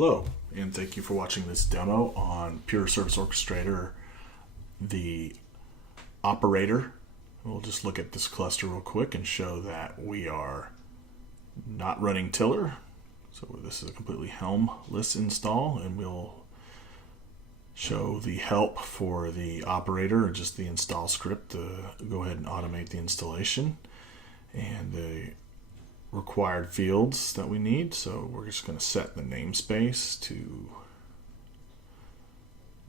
Hello, and thank you for watching this demo on Pure Service Orchestrator, the operator. We'll just look at this cluster real quick and show that we are not running tiller. So this is a completely Helm-less install, and we'll show the help for the operator, or just the install script to go ahead and automate the installation, and the required fields that we need. So we're just going to set the namespace to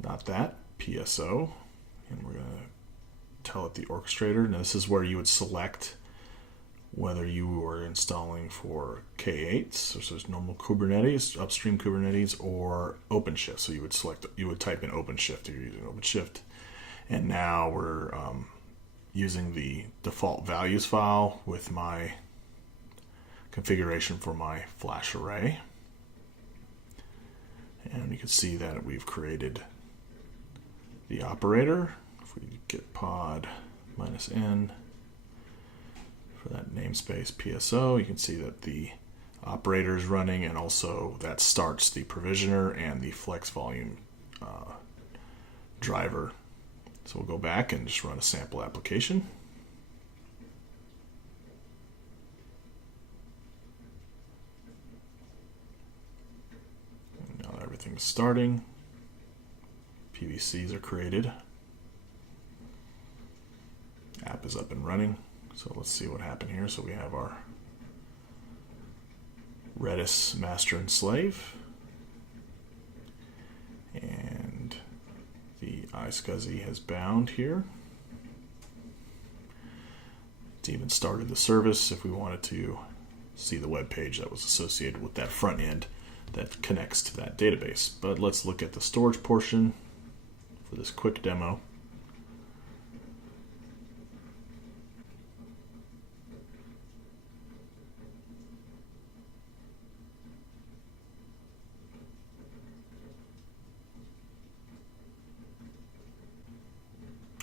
not that, PSO, and we're going to tell it the orchestrator. Now this is where you would select whether you were installing for K8, so there's normal Kubernetes, upstream Kubernetes, or OpenShift. So you would type in OpenShift if you're using OpenShift. And now we're using the default values file with my configuration for my flash array, and you can see that we've created the operator. If we get pod -n for that namespace PSO, you can see that the operator is running, and also that starts the provisioner and the flex volume driver. So we'll go back and just run a sample application. Everything's starting. PVCs are created. App is up and running. So let's see what happened here. So we have our Redis master and slave, and the iSCSI has bound here. It's even started the service if we wanted to see the web page that was associated with that front end that connects to that database. But let's look at the storage portion for this quick demo.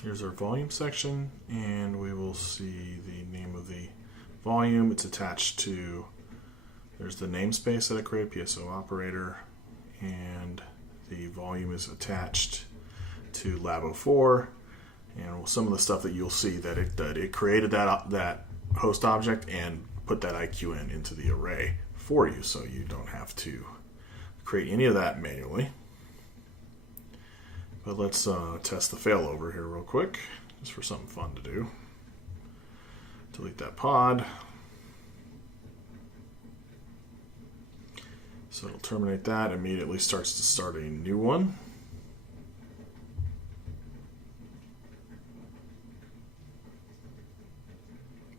Here's our volume section, and we will see the name of the volume. It's attached to, there's the namespace that I created, PSO operator, and the volume is attached to Lab04. And some of the stuff that you'll see that it created that host object and put that IQN into the array for you, so you don't have to create any of that manually. But let's test the failover here real quick, just for something fun to do. Delete that pod. So it'll terminate that, immediately starts to start a new one.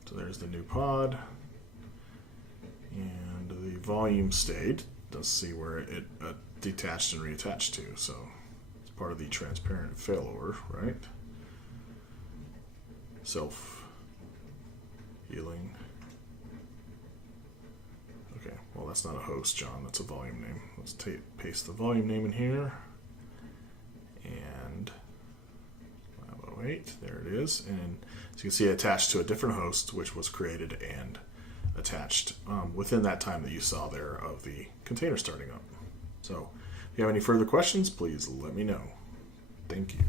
So there's the new pod. And the volume stayed. Does see where it detached and reattached to. So it's part of the transparent failover, right? Self-healing. Okay, well that's not a host, John, that's a volume name. Let's paste the volume name in here, and 508, there it is. And as you can see, it attached to a different host, which was created and attached within that time that you saw there of the container starting up. So if you have any further questions, please let me know. Thank you.